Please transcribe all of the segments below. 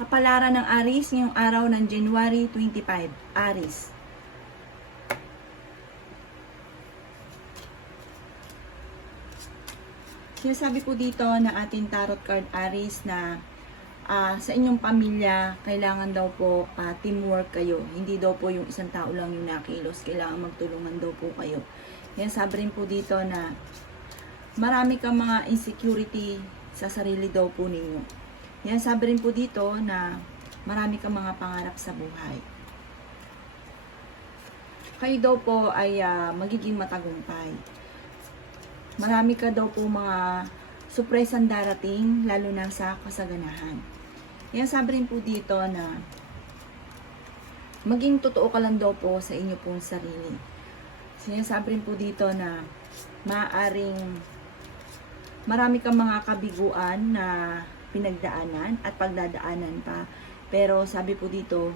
Kapalaran ng Aries ngayong araw ng January 25. Aries. Sinasabi po dito na ating tarot card Aries na sa inyong pamilya, kailangan daw po teamwork kayo. Hindi daw po yung isang tao lang yung nakilos. Kailangan magtulungan daw po kayo. Yan, sabi rin po dito na marami kang mga insecurity sa sarili daw po ninyo. Yan, sabi rin po dito na marami kang mga pangarap sa buhay. Kayo daw po ay magiging matagumpay. Marami ka daw po mga surpresang darating, lalo na sa kasaganahan. Yan, sabi rin po dito na maging totoo ka lang daw po sa inyo pong sarili. Sinasabi rin po dito na maaaring marami kang mga kabiguan na pinagdaanan at pagdadaanan pa. Pero sabi po dito,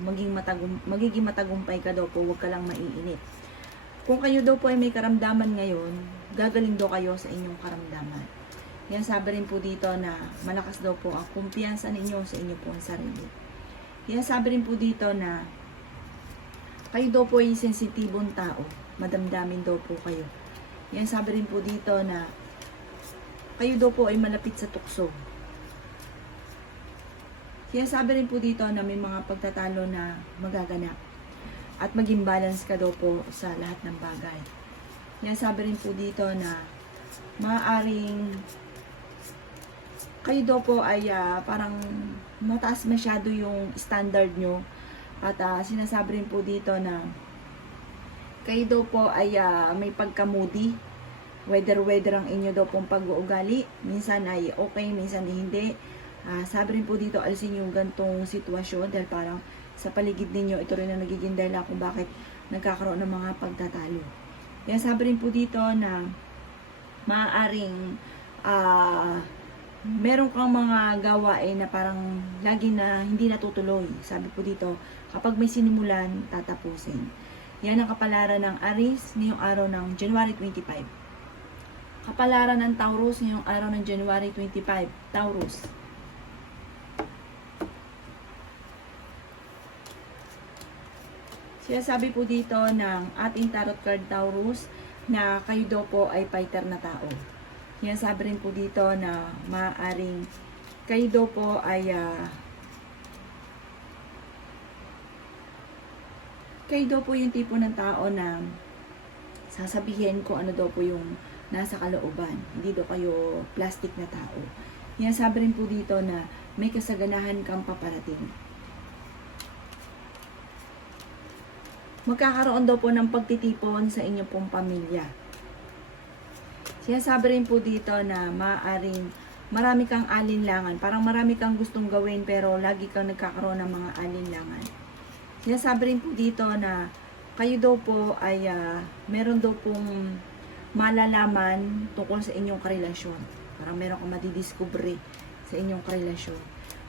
magiging matagumpay ka daw po, huwag ka lang maiinip. Kung kayo daw po ay may karamdaman ngayon, gagaling daw kayo sa inyong karamdaman. Yan, sabi rin po dito na malakas daw po ang kumpiyansa ninyo sa inyo pong sarili. Yan, sabi rin po dito na kayo daw po ay sensitibong tao, madamdamin daw po kayo. Yan, sabi rin po dito na kayo daw po ay malapit sa tukso. Kaya sabi rin po dito na may mga pagtatalo na magaganap. At maging balance ka daw po sa lahat ng bagay. Yan, sabi rin po dito na maaaring kayo daw po ay parang mataas masyado yung standard nyo. At sinasabi rin po dito na kayo daw po ay may pagka-moody. Weather ang inyo daw pong pag-uugali. Minsan ay okay, minsan hindi. Sabi rin po dito, alisin yung gantong sitwasyon dahil parang sa paligid ninyo, ito rin ang nagiging dahilan kung bakit nagkakaroon ng mga pagtatalo. Kaya sabi rin po dito na maaaring meron kang mga gawain na parang lagi na hindi natutuloy. Sabi po dito, kapag may sinimulan, tatapusin. Yan ang kapalaran ng Aries ngayong araw ng January 25. Kapalaran ng Taurus ngayong araw ng January 25. Taurus. Sinasabi po dito ng ating tarot card Taurus na kayo daw po ay fighter na tao. Sinasabi rin po dito na maaaring kayo daw po ay kayo daw po yung tipo ng tao na sasabihin kung ano daw po yung nasa kalooban. Hindi daw kayo plastic na tao. Sinasabi rin po dito na may kasaganahan kang paparating. Magkakaroon daw po ng pagtitipon sa inyong pong pamilya. Sinasabi rin po dito na maaaring marami kang alinlangan. Parang marami kang gustong gawin pero lagi kang nagkakaroon ng mga alinlangan. Sinasabi rin po dito na kayo daw po ay meron daw pong malalaman tungkol sa inyong karelasyon. Parang meron kang madidiscovery sa inyong karelasyon.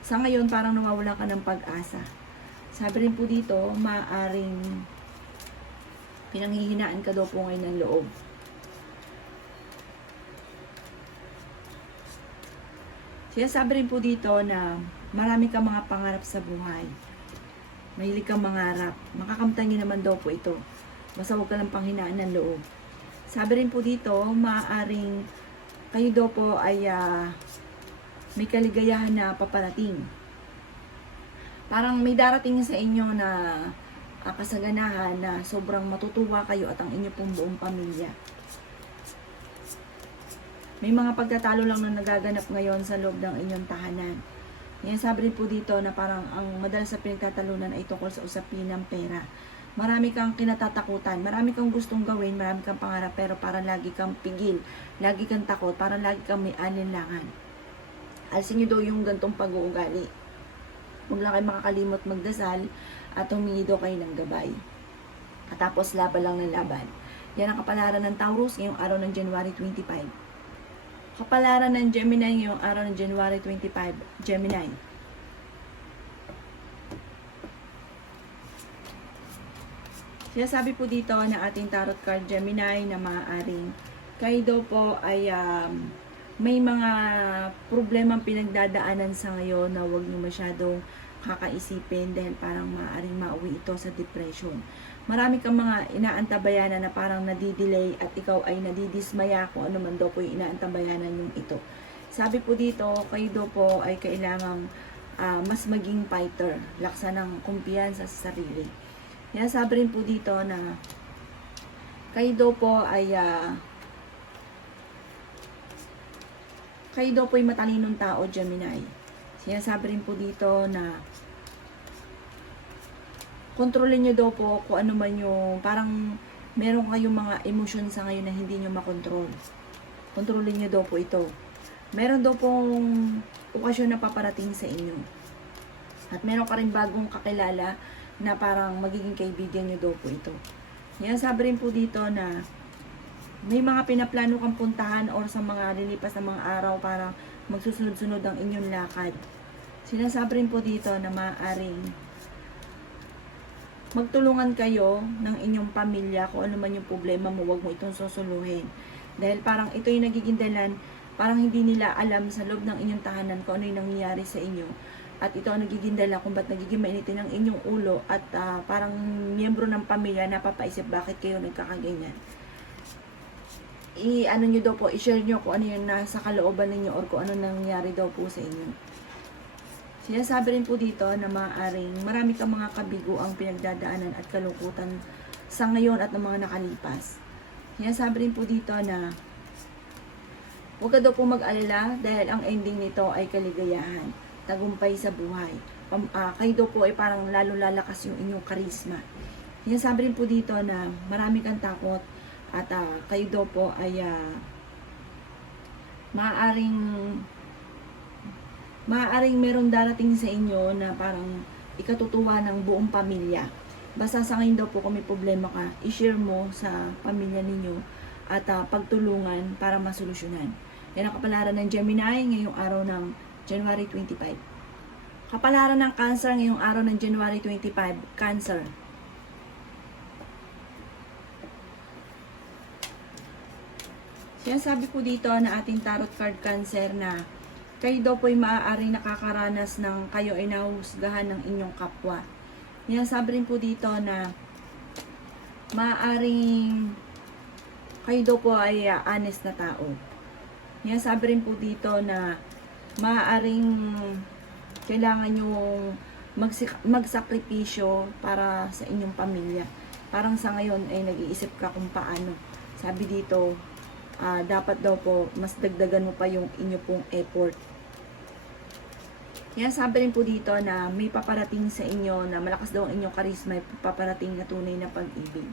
Sa ngayon, parang nawawala ka ng pag-asa. Sabi rin po dito, maaaring pinanghihinaan ka daw po ngayon ng loob. Sinasabi rin po dito na marami kang mga pangarap sa buhay. Mahilig kang mangarap. Makakamtangi naman daw po ito. Basta huwag ka lang panghinaan ng loob. Sabi rin po dito, maaaring kayo daw po ay may kaligayahan na paparating. Parang may darating sa inyo na kasaganahan na sobrang matutuwa kayo at ang inyo pong buong pamilya. May mga pagtatalo lang na nagaganap ngayon sa loob ng inyong tahanan. Yan, sabi rin po dito na parang ang madalas sa pinagtatalunan ay tungkol sa usapin ng pera. Marami kang kinatatakutan, marami kang gustong gawin, marami kang pangarap, pero parang lagi kang pigil, lagi kang takot, parang lagi kang may alinlangan. Alisin nyo daw yung gantong pag-uugali. Huwag lang kayo makakalimot magdasal at humingi daw kayo ng gabay. At tapos laban lang ng laban. Yan ang kapalaran ng Taurus ngayong araw ng January 25. Kapalaran ng Gemini ngayong araw ng January 25. Gemini. Sinasabi po dito na ating tarot card Gemini na maaaring kayo daw po ay may mga problemang pinagdadaanan sa ngayon na huwag nyo masyadong kakaisipin dahil parang maaaring mauwi ito sa depression. Marami kang mga inaantabayanan na parang nadidelay at ikaw ay nadidismaya kung ano man daw po yung inaantabayanan yung ito. Sabi po dito, kayo daw po ay kailangang mas maging fighter, laksan ng kumpiyansa sa sarili. Kaya sabi rin po dito na kayo daw po ay matalinong tao, Gemini. Sinasabi rin po dito na kontrolin nyo daw po kung ano man yung parang meron kayong mga emosyon sa ngayon na hindi nyo makontrol. Kontrolin nyo daw po ito. Meron daw pong okasyon na paparating sa inyo. At meron ka rin bagong kakilala na parang magiging kaibigan nyo daw po ito. Yan, sabi rin po dito na may mga pinaplano kang puntahan or sa mga lilipas na mga araw para magsusunod-sunod ang inyong lakad. Sinasabi rin po dito na maaaring magtulungan kayo ng inyong pamilya kung ano man yung problema mo, huwag mo itong susuluhin. Dahil parang ito yung nagiging dahilan, parang hindi nila alam sa loob ng inyong tahanan kung ano yung nangyayari sa inyo. At ito ang nagiging dahilan kung ba't nagiging mainitin ang inyong ulo at parang miyembro ng pamilya napapaisip bakit kayo nagkakaganyan. I-ano nyo daw po, i-share nyo kung ano yung nasa kalooban ninyo or kung ano nangyayari daw po sa inyo. Sinasabi rin po dito na maaaring marami kang mga kabigo ang pinagdadaanan at kalungkutan sa ngayon at ng mga nakalipas. Sinasabi rin po dito na huwag ka daw po mag-alala dahil ang ending nito ay kaligayahan, tagumpay sa buhay. Kayo daw po ay parang lalo lalakas yung inyong karisma. Sinasabi rin po dito na marami kang takot at kayo daw po ay maaaring meron darating sa inyo na parang ikatutuwa ng buong pamilya. Basta sa ngayon daw po kung may problema ka, i-share mo sa pamilya ninyo at pagtulungan para masolusyonan. Yan ang kapalaran ng Gemini ngayong araw ng January 25. Kapalaran ng Cancer ngayong araw ng January 25, Cancer. Sinasabi po dito na ating tarot card Cancer na kayo daw po ay maaaring nakakaranas ng kayo ay nahusgahan ng inyong kapwa. Sinasabi rin po dito na maaaring kayo daw po ay honest na tao. Sinasabi rin po dito na maaaring kailangan yung magsakripisyo para sa inyong pamilya. Parang sa ngayon ay nag-iisip ka kung paano. Sabi dito, dapat daw po mas dagdagan mo pa yung inyo pong effort. Kaya sabi rin po dito na may paparating sa inyo na malakas daw ang inyong karisma, may paparating na tunay na pag-ibig.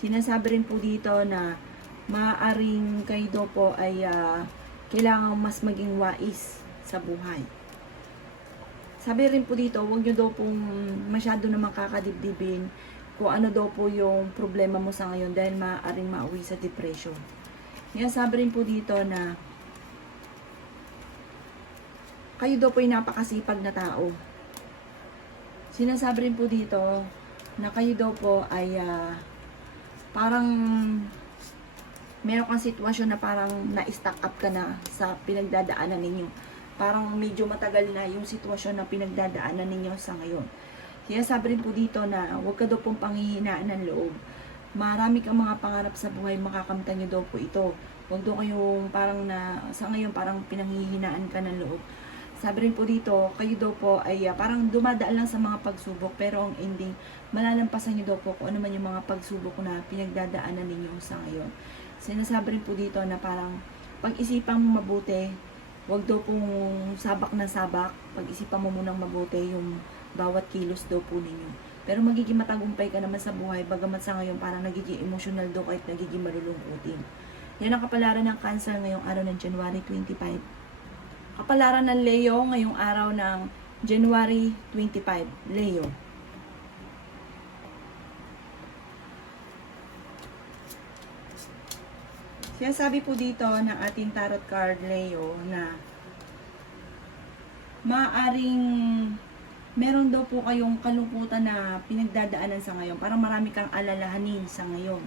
Sinasabi rin po dito na maaaring kayo daw po ay kailangan mas maging wais sa buhay. Sabi rin po dito, huwag nyo daw pong masyado na makakadibdibin kung ano daw po yung problema mo sa ngayon dahil maaaring mauwi sa depression. Kaya sabi rin po dito na kayo daw po ay napakasipag na tao. Sinasabi rin po dito na kayo daw po ay parang meron kang sitwasyon na parang na-stack up ka na sa pinagdadaanan ninyo. Parang medyo matagal na yung sitwasyon na pinagdadaanan ninyo sa ngayon. Kaya sabi rin po dito na huwag ka daw pong panghihinaan ng loob. Marami kang mga pangarap sa buhay, makakamtan nyo daw po ito. Huwag daw kayong parang sa ngayon parang pinanghihinaan ka ng loob. Sabi rin po dito, kayo daw po ay parang dumadaan lang sa mga pagsubok, pero ang ending, malalampasan nyo daw po kung ano man yung mga pagsubok na pinagdadaanan ninyo sa ngayon. Sinasabi rin po dito na parang pag-isipan mo mabuti, huwag daw pong sabak na sabak, pag-isipan mo munang mabuti yung bawat kilos daw po ninyo. Pero magiging matagumpay ka naman sa buhay, bagamat sa ngayon parang nagiging emotional daw kahit nagiging malulungkutin. Yan ang kapalaran ng Cancer ngayong araw ng January 25. Kapalaran ng Leo ngayong araw ng January 25. Leo. Sinasabi po dito ng ating tarot card Leo na maaaring meron daw po kayong kalungkutan na pinagdadaanan sa ngayon. Parang marami kang alalahanin sa ngayon.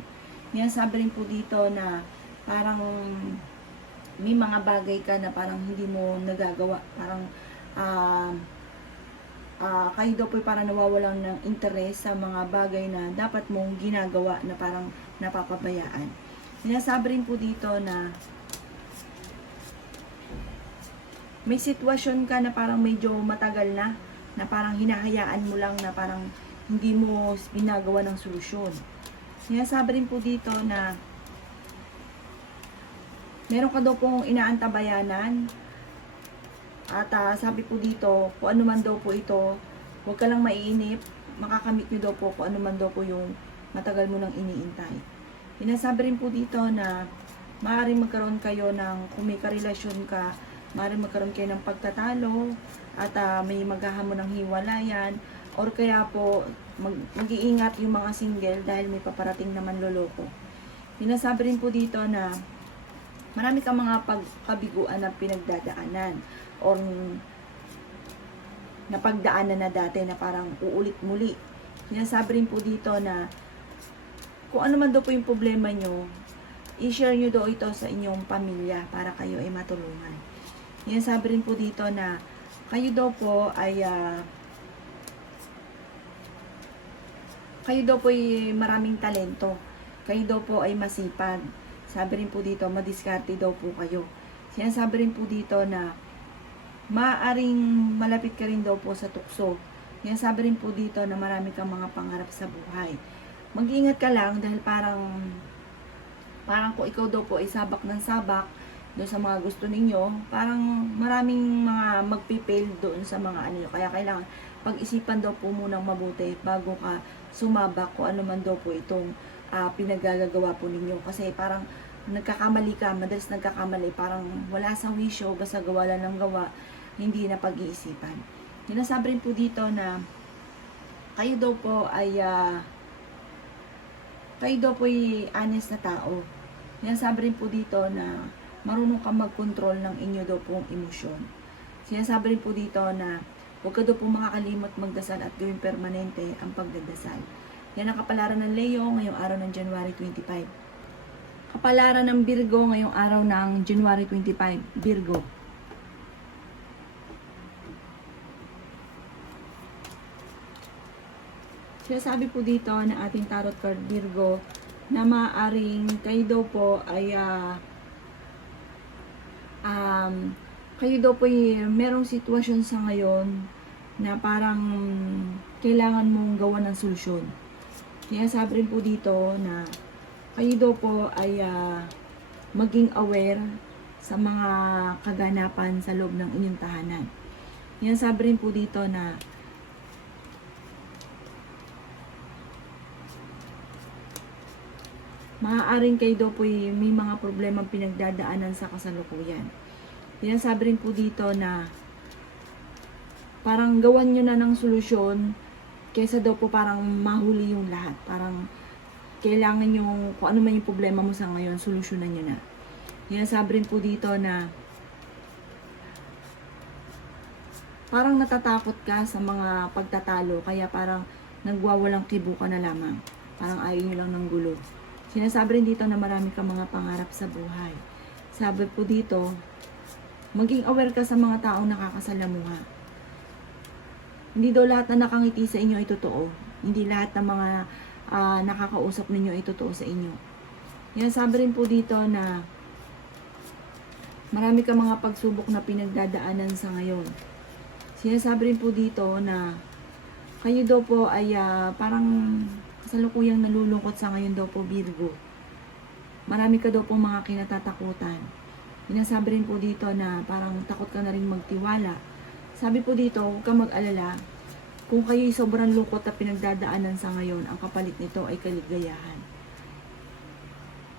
Yan sabi rin po dito na parang may mga bagay ka na parang hindi mo nagagawa. Parang kayo daw po parang nawawalan ng interes sa mga bagay na dapat mong ginagawa na parang napapabayaan. Sinasabi rin po dito na may sitwasyon ka na parang medyo matagal na parang hinahayaan mo lang na parang hindi mo ginagawa ng solusyon. Sinasabi rin po dito na meron ka daw pong inaantabayanan at sabi po dito, kung ano man daw po ito, huwag ka lang maiinip, makakamit nyo daw po kung ano man daw po yung matagal mo nang iniintay. Sinasabi rin po dito na maaaring magkaroon kayo ng, kung may karelasyon ka, maaaring magkaroon kayo ng pagtatalo at may maghahamon ng hiwalayan, or kaya po mag-iingat yung mga single dahil may paparating naman loloko. Sinasabi rin po dito na marami kang mga pagkabiguan na pinagdadaanan or napagdaanan na dati na parang uulit muli. Sinasabi rin po dito na kung ano man daw po yung problema nyo, i-share nyo daw ito sa inyong pamilya para kayo ay matulungan. Sinasabi rin po dito na kayo daw po ay maraming talento. Kayo daw po ay masipag. Sabi rin po dito, madiskarte daw po kayo. Sinasabi rin po dito na maaaring malapit ka rin daw po sa tukso. Sinasabi rin po dito na marami kang mga pangarap sa buhay. Mag-ingat ka lang dahil parang kung ikaw daw po ay sabak ng sabak doon sa mga gusto ninyo, parang maraming mga magpipail doon sa mga ano. Kaya kailangan pag-isipan daw po munang mabuti bago ka sumabak kung ano man daw po itong pinagagagawa po ninyo. Kasi parang nagkakamali ka, madalas nagkakamali, parang wala sa wisyo, basta gawa lang ng gawa, hindi na pag-iisipan. Sinasabi rin po dito na kayo daw po ay honest na tao. Sinasabi rin po dito na marunong ka mag-control ng inyo daw pong emosyon. Sinasabi rin po dito na huwag ka daw po makakalimot magdasal at gawing permanente ang pagdadasal. Yan ang kapalaran ng Leo ngayong araw ng January 25. Kapalaran ng Virgo ngayong araw ng January 25. Virgo. Sinasabi po dito na ating tarot card Virgo na maaaring kayo daw po ay kayo daw po ay merong sitwasyon sa ngayon na parang kailangan mong gawa ng solusyon. Kaya sabi rin po dito na kayo daw po ay maging aware sa mga kaganapan sa loob ng inyong tahanan. Yan sabi rin po dito na maaaring kayo daw po may mga problemang pinagdadaanan sa kasalukuyan. Sinasabi rin po dito na parang gawan nyo na ng solusyon kaysa daw po parang mahuli yung lahat. Parang kailangan yung kung ano man yung problema mo sa ngayon, solusyonan nyo na. Sinasabi rin po dito na parang natatakot ka sa mga pagtatalo kaya parang nagwawalang kibo ka na lamang. Parang ayaw nyo lang ng gulo. Sinasabi rin dito na marami kang mga pangarap sa buhay. Sabi po dito, maging aware ka sa mga taong nakakasalamuha. Hindi daw lahat na nakangiti sa inyo ay totoo. Hindi lahat ng mga nakakausap ninyo ay totoo sa inyo. Yan, sabi rin po dito na marami kang mga pagsubok na pinagdadaanan sa ngayon. Sinasabi rin po dito na kayo daw po ay parang kasalukuyang nalulungkot sa ngayon daw po Virgo. Marami ka daw po mga kinatatakutan. Sinasabi rin po dito na parang takot ka na rin magtiwala. Sabi po dito, huwag kang mag-alala. Kung kayo'y sobrang lungkot na pinagdadaanan sa ngayon, ang kapalit nito ay kaligayahan.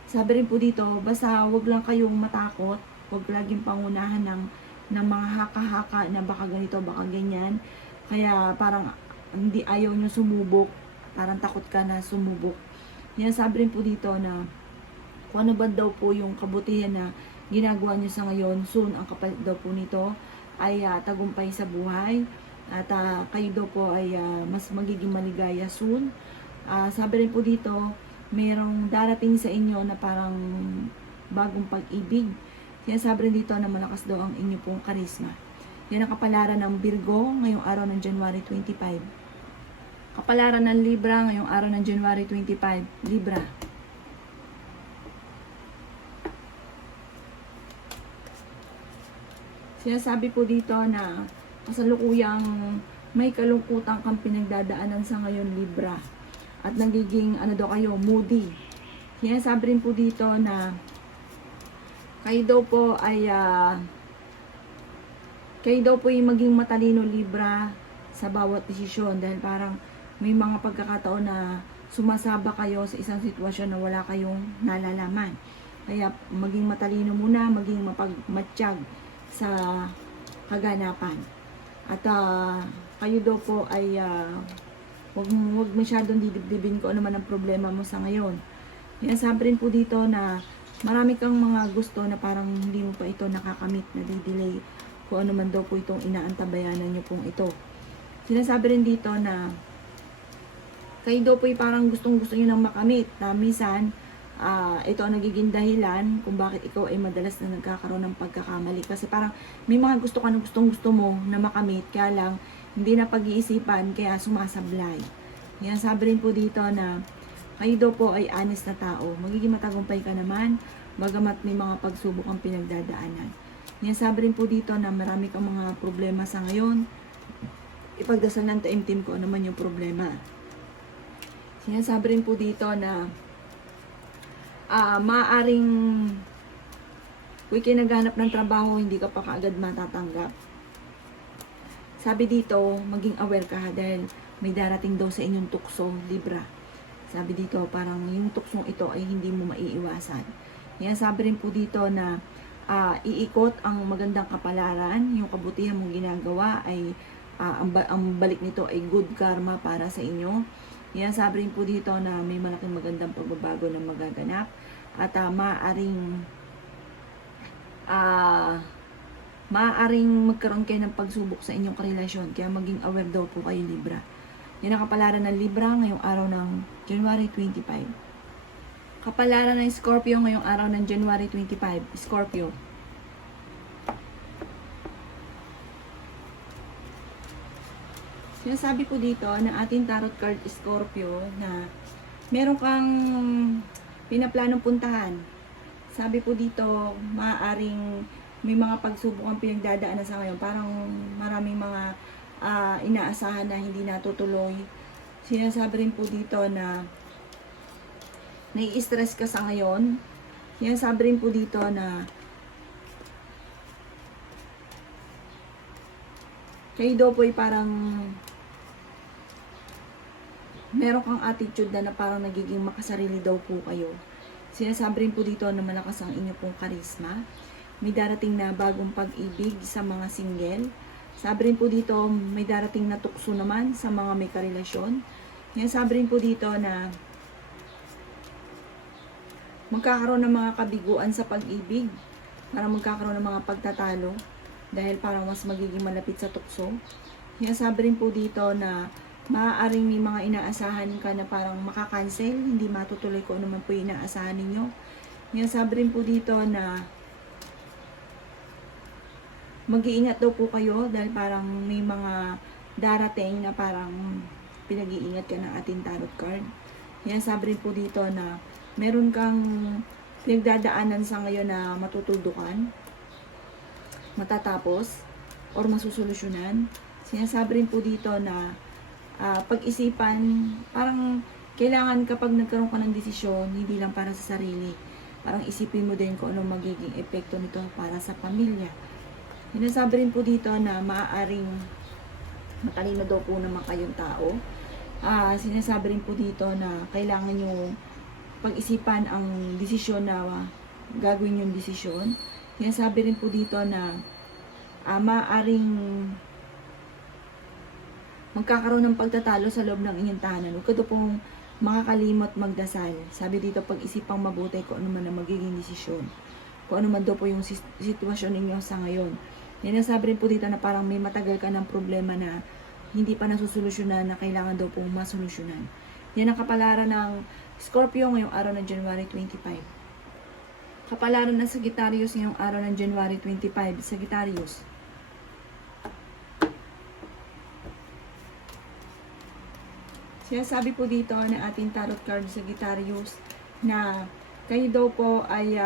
Sabi rin po dito, basta huwag lang kayong matakot. Huwag laging pangunahan ng mga haka-haka na baka ganito, baka ganyan. Kaya parang hindi ayaw nyo sumubok. Parang takot ka na sumubok. Sinasabi rin po dito na kung ano ba daw po yung kabutihan na ginagawa nyo sa ngayon, soon ang kapalit daw po nito ay tagumpay sa buhay at kayo daw po ay mas magiging maligaya soon. Sabi rin po dito, mayroong darating sa inyo na parang bagong pag-ibig. Sinasabi rin dito na malakas daw ang inyo pong karisma. Yan ang kapalaran ng Virgo ngayong araw ng January 25. Kapalaran ng Libra ngayong araw ng January 25. Libra. Sinasabi po dito na kasalukuyang may kalungkutan kang pinagdadaanan sa ngayon, Libra. At nagiging kayo, moody. Sinasabi rin po dito na kayo daw po ay maging matalino, Libra, sa bawat desisyon dahil parang may mga pagkakataon na sumasaba kayo sa isang sitwasyon na wala kayong nalalaman. Kaya maging matalino muna, maging mapagmatsyag sa kaganapan. At kayo daw po ay wag masyadong didibdibin ko ano man ang problema mo sa ngayon. Sinasabi rin po dito na marami kang mga gusto na parang hindi mo pa ito nakakamit, na di-delay kung ano man daw po itong inaantabayanan nyo pong ito. Sinasabi rin dito na kayo daw po ay parang gustong-gusto nyo nang makamit, na minsan ito ang nagiging dahilan kung bakit ikaw ay madalas na nagkakaroon ng pagkakamali. Kasi parang may mga gusto ka na gustong-gusto mo na makamit, kaya lang hindi na pag-iisipan, kaya sumasablay. Yan, sabi rin po dito na kayo daw po ay honest na tao. Magiging matagumpay ka naman, bagamat may mga pagsubok ang pinagdadaanan. Yan, sabi rin po dito na marami kang mga problema sa ngayon. Ipagdasal ng taimtim ko naman yung problema. Sinasabi rin po dito na maaring kung kinaghanap ng trabaho, hindi ka pa kaagad matatanggap. Sabi dito, maging aware ka dahil may darating daw sa inyong tukso, Libra. Sabi dito, parang yung tuksong ito ay hindi mo maiiwasan. Yan, sabi rin po dito na iikot ang magandang kapalaran, yung kabutihan mong ginagawa ay ang balik nito ay good karma para sa inyo. Yan, sabi rin po dito na may malaking magandang pagbabago na magaganap at maaaring magkaroon kayo ng pagsubok sa inyong karelasyon, kaya maging aware daw po kayo, Libra. Yan ang kapalaran ng Libra ngayong araw ng January 25. Kapalaran ng Scorpio ngayong araw ng January 25. Scorpio. Sinasabi po dito na ating tarot card Scorpio na meron kang pinaplanong puntahan. Sabi po dito, maaaring may mga pagsubok ang pinagdadaanan sa ngayon. Parang maraming mga inaasahan na hindi natutuloy. Sinasabi rin po dito na nai-stress ka sa ngayon. Sinasabi rin po dito na kayo daw po ay parang meron kang attitude na parang nagiging makasarili daw po kayo. Sinasabi rin po dito na malakas ang inyo pong karisma. May darating na bagong pag-ibig sa mga single. Sabi rin po dito, may darating na tukso naman sa mga may karelasyon. Yan, sabi rin po dito na magkakaroon ng mga kabiguan sa pag-ibig. Parang magkakaroon ng mga pagtatalo dahil parang mas magiging malapit sa tukso. Yan, sabi rin po dito na maaaring may mga inaasahan ka na parang makakancel, hindi matutuloy ko naman po yung inaasahan ninyo. Yan, sabi rin po dito na mag-iingat daw po kayo dahil parang may mga darating na parang pinag-iingat ka ng ating tarot card. Yan, sabi rin po dito na meron kang pinagdadaanan sa ngayon na matutudukan, matatapos, or masusolusyonan. Sinasabi rin po dito na pag-isipan, parang kailangan kapag nagkaroon ka ng desisyon, hindi lang para sa sarili, parang isipin mo din kung ano magiging epekto nito para sa pamilya. Sinasabi rin po dito na maaaring matalino daw po naman kayong tao. Sinasabi rin po dito na kailangan nyo pag-isipan ang desisyon na gagawin yung desisyon. Sinasabi rin po dito na maaaring magkakaroon ng pagtatalo sa loob ng inyong tahanan. Huwag ka daw pong makakalimot magdasal. Sabi dito, pag-isipang mabuti kung ano man ang magiging desisyon. Kung ano man daw po yung sitwasyon ninyo sa ngayon. Sinasabi rin po dito na parang may matagal ka ng problema na hindi pa nasusolusyonan, na kailangan daw pong masolusyonan. Yan ang kapalaran ng Scorpio ngayong araw ng January 25. Kapalaran ng Sagittarius ngayong araw ng January 25. Sagittarius. Sinasabi po dito na ating tarot card Sagittarius na kayo daw po ay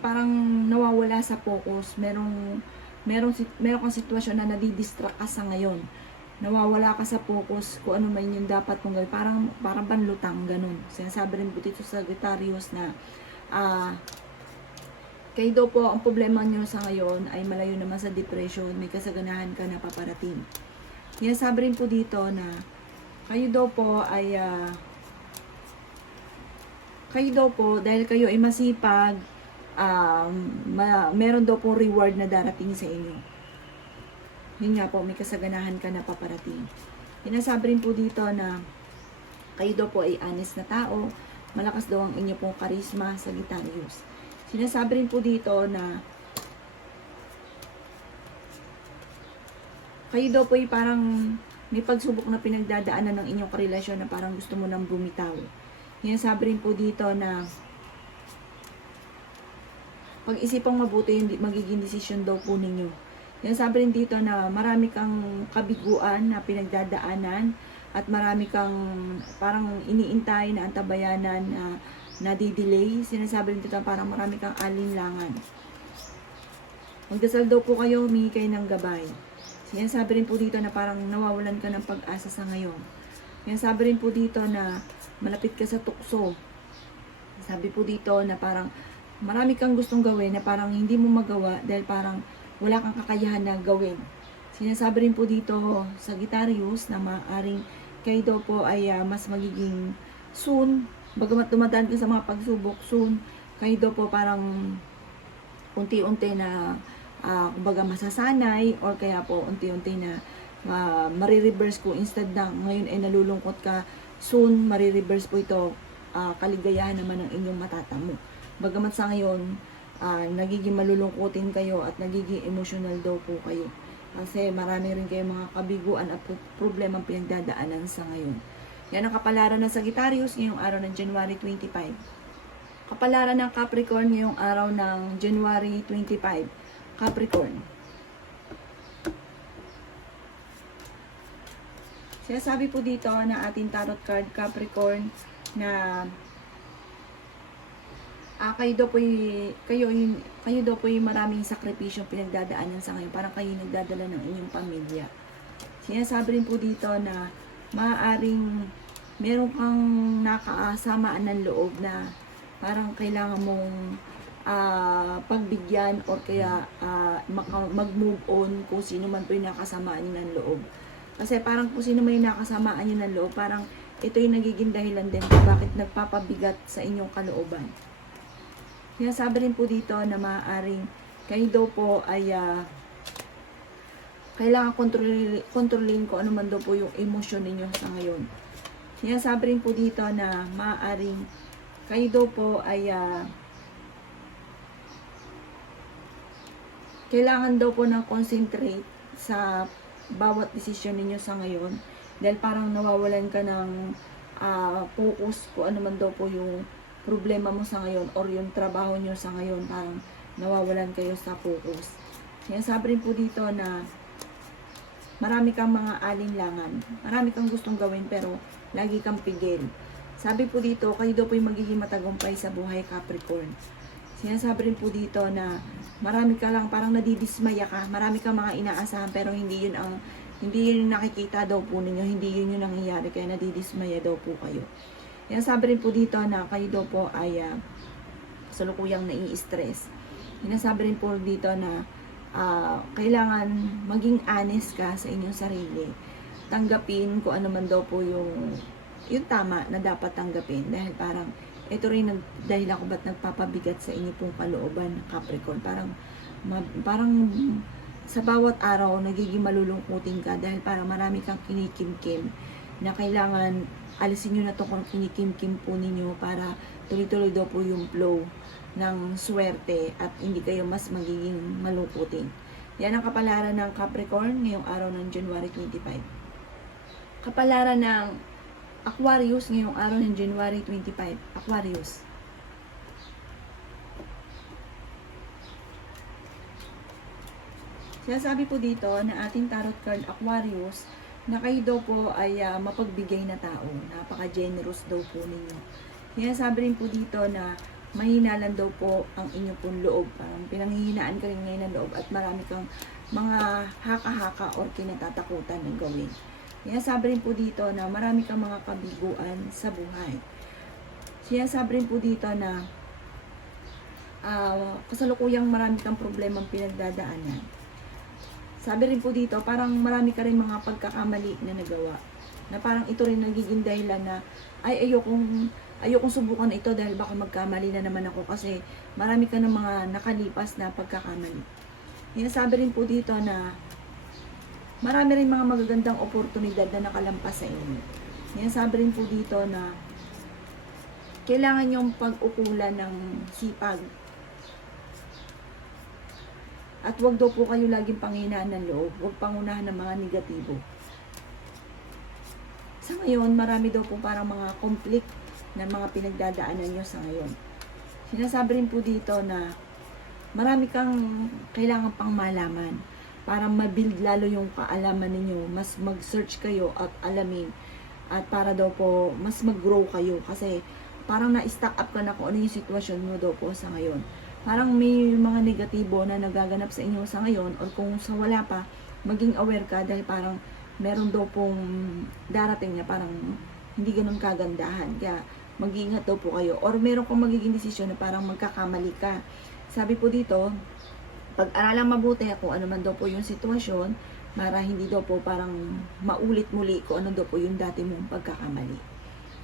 parang nawawala sa focus. Meron kang sitwasyon na nadidistract ka sa ngayon. Nawawala ka sa focus kung ano man yung dapat mong gawin. Parang banlutang, ganun. Sinasabi rin po dito sa Sagittarius na kayo daw po, ang problema nyo sa ngayon ay malayo naman sa depression. May kasaganahan ka na paparating. Sinasabi rin po dito na kayo daw po ay dahil kayo ay masipag, meron daw po reward na darating sa inyo. Yun nga po, may kasaganahan ka na paparating. Sinasabi rin po dito na kayo daw po ay honest na tao, malakas daw ang inyo pong karisma, Sagittarius. Sinasabi rin po dito na kayo daw po ay parang may pagsubok na pinagdadaanan ng inyong karelasyon na parang gusto mo nang bumitaw. Sinasabi rin po dito na pag-isipang mabuti yung magiging desisyon daw po ninyo. Sinasabi rin dito na marami kang kabiguan na pinagdadaanan at marami kang parang iniintay na antabayanan na nadidelay. Sinasabi rin dito na parang marami kang alinlangan. Magdasal daw po kayo, humingi kayo ng gabay. Sinasabi rin po dito na parang nawawalan ka ng pag-asa sa ngayon. Sinasabi rin po dito na malapit ka sa tukso. Sabi po dito na parang marami kang gustong gawin na parang hindi mo magawa dahil parang wala kang kakayahan na gawin. Sinasabi rin po dito sa Sagittarius na maaaring kayo daw po ay mas magiging soon, bagamat dumadaan ka sa mga pagsubok soon, kayo daw po parang unti-unti na kumbaga masasanay or kaya po unti-unti na marireverse ko instead na ngayon ay nalulungkot ka, soon marireverse po ito, kaligayahan naman ang inyong matatamo. Bagamat sa ngayon, nagiging malulungkutin kayo at nagiging emotional daw po kayo. Kasi marami rin kayong mga kabiguan at problema pinagdadaanan sa ngayon. Yan ang kapalaran ng Sagittarius ngayong araw ng January 25. Kapalaran ng Capricorn ngayong araw ng January 25. Capricorn. Sinasabi po dito na ating tarot card Capricorn na kayo daw po yung maraming sakripisyo pinagdadaanan sa ngayon. Parang kayo nagdadala ng inyong pamilya. Sinasabi rin po dito na maaaring meron kang nakasamaan ng loob na parang kailangan mong pagbigyan or kaya mag-move on kung sino man po yung nakasamaan nyo ng loob. Kasi parang kung sino man yung nakasamaan nyo ng loob, parang ito yung nagiging dahilan din kung bakit nagpapabigat sa inyong kalooban. Sinasabi rin po dito na maaaring kayo daw po ay kailangan kontrolin ko ano man daw po yung emosyon ninyo sa ngayon. Sinasabi rin po dito na maaaring kayo daw po ay kailangan daw po ng concentrate sa bawat desisyon ninyo sa ngayon dahil parang nawawalan ka ng focus kung ano man daw po yung problema mo sa ngayon or yung trabaho nyo sa ngayon, parang nawawalan kayo sa focus. Sinasabi rin po dito na marami kang mga alinlangan, marami kang gustong gawin pero lagi kang pigil. Sabi po dito, kayo daw po yung magiging matagumpay sa buhay, Capricorn. Sinasabi rin po dito na marami ka lang parang nadidismaya ka, marami kang mga inaasahan pero hindi yun yung nakikita daw po ninyo, hindi yun yung nangyayari kaya nadidismaya daw po kayo. Yan, sabi rin po dito na kayo daw po ay salukuyang nai-stress. Sinasabi rin po dito na kailangan maging honest ka sa inyong sarili. Tanggapin kung ano man daw po yung tama na dapat tanggapin. Dahil parang ito rin dahil ako ba't nagpapabigat sa inyo pong kalooban, Capricorn. Parang sa bawat araw nagiging malulungkutin ka dahil parang marami kang kinikimkim na kailangan alisin nyo na itong kinikimkim po ninyo para tuloy-tuloy daw po yung flow ng swerte at hindi kayo mas magiging malungkutin. Yan ang kapalaran ng Capricorn ngayong araw ng January 25. Kapalaran ng Aquarius ngayong araw ng January 25. Aquarius. Sinasabi po dito na ating tarot card Aquarius na kayo daw po ay mapagbigay na tao. Napaka-generous daw po ninyo. Sinasabi rin po dito na mahina lang daw po ang inyong pong loob. Parang pinanghihinaan ka rin ngayon ng loob at marami kang mga haka-haka or kinatatakutan na gawin. Sinasabi rin po dito na marami kang mga kabiguan sa buhay. Sinasabi rin po dito na kasalukuyang marami kang problemang pinagdadaanan. Sabi rin po dito, parang marami ka rin mga pagkakamali na nagawa. Na parang ito rin nagiging dahilan na, ay ayokong subukan ito dahil baka magkamali na naman ako kasi marami ka ng mga nakalipas na pagkakamali. Sabi rin po dito na marami rin mga magagandang oportunidad na nakalampas sa inyo. Sabi rin po dito na kailangan yung pag-ukulan ng sipag. At wag daw po kayo laging panghinaan ng loob. Wag pangunahan ng mga negatibo. Sa ngayon, marami daw po parang mga conflict na mga pinagdadaanan nyo sa ngayon. Sinasabi rin po dito na marami kang kailangan pang malaman para ma-build lalo yung kaalaman ninyo. Mas mag-search kayo at alamin. At para daw po, mas mag-grow kayo. Kasi parang na-stack up ka na kung ano yung sitwasyon mo daw po sa ngayon. Parang may mga negatibo na nagaganap sa inyo sa ngayon or kung sa wala pa, maging aware ka dahil parang meron daw pong darating na parang hindi ganun kagandahan. Kaya mag-iingat daw po kayo. Or meron kong magiging desisyon na parang magkakamali ka. Sabi po dito, pag-aralang mabuti kung ano man daw po yung sitwasyon para hindi daw po parang maulit muli kung ano daw po yung dati mong pagkakamali.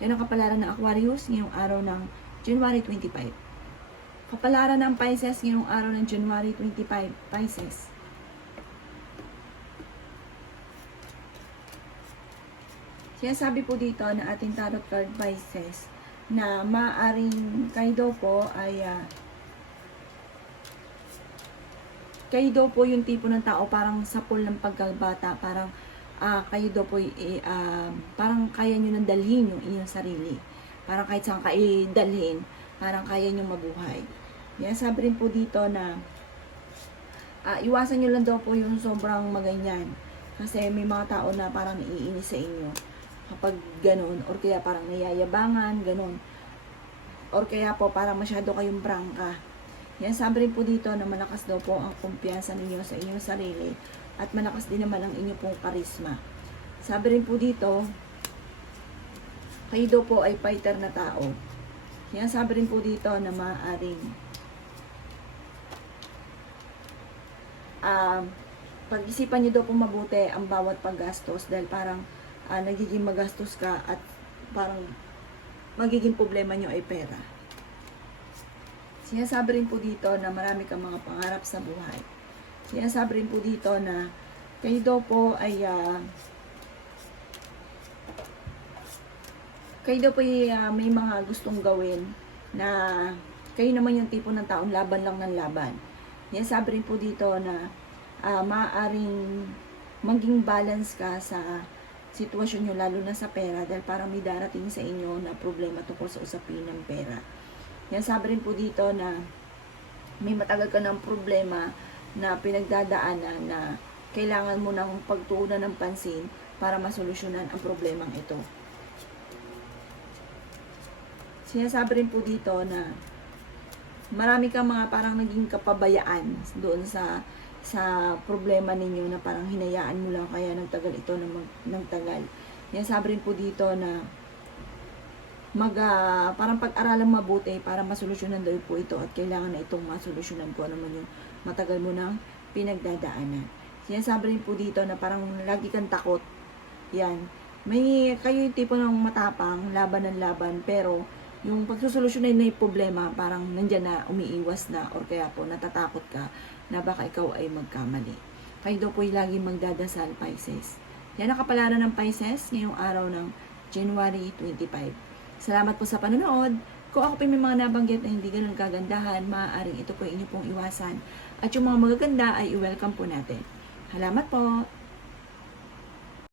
Yan ang kapalaran ng Aquarius ngayong araw ng January 25. Kapalaran ng Pisces ngayong araw ng January 25, Pisces. Sinasabi po dito na ating tarot card Pisces na maaaring kayo daw po ay kayo daw po yung tipo ng tao parang sapul ng pagkabata, parang kayo daw po parang kaya nyo nang dalhin yung inyong sarili. Parang kahit saan kayo dalhin, parang kaya nyo mabuhay. Sabi rin po dito na iwasan nyo lang daw po yung sobrang maganyan. Kasi may mga tao na parang naiinis sa inyo kapag ganun. Or kaya parang nayayabangan, ganun. Or kaya po parang masyado kayong prangka. Sabi rin po dito na malakas daw po ang kumpiyansa ninyo sa inyong sarili. At malakas din naman ang inyong pong karisma. Sabi rin po dito, kayo daw po ay fighter na tao. Sabi rin po dito na maaaring pag-isipan nyo daw po mabuti ang bawat paggastos dahil parang nagiging magastos ka at parang magiging problema nyo ay pera. Sinasabi rin po dito na marami kang mga pangarap sa buhay. Sinasabi rin po dito na kayo daw po ay may mga gustong gawin na kayo naman yung tipo ng taong laban lang ng laban. Sabi rin po dito na maaaring maging balance ka sa sitwasyon nyo, lalo na sa pera, dahil parang may darating sa inyo na problema tungkol sa usapin ng pera. Sabi rin po dito na may matagal ka ng problema na pinagdadaanan na kailangan mo ng pagtuunan ng pansin para masolusyonan ang problemang ito. Sinasabi rin po dito na marami kang mga parang naging kapabayaan doon sa problema ninyo na parang hinayaan mo lang kaya nagtagal ito ng tagal. Sabi rin po dito na parang pag-aralan mabuti para masolusyonan daw po ito at kailangan na itong masolusyonan ko naman yung matagal mo nang pinagdadaanan. Sinasabi rin po dito na parang lagi kang takot. Kayo yung tipo ng matapang, laban ng laban, pero yung pagsusolusyonan na yung problema, parang nandyan na, umiiwas na, or kaya po natatakot ka na baka ikaw ay magkamali. Kayo daw po yung laging magdadasal, Pisces. Yan ang kapalaran ng Pisces ngayong araw ng January 25. Salamat po sa panonood. Kung ako po may mga nabanggit na hindi ganun kagandahan, maaaring ito po inyo pong iwasan. At yung mga magaganda ay i-welcome po natin. Salamat po!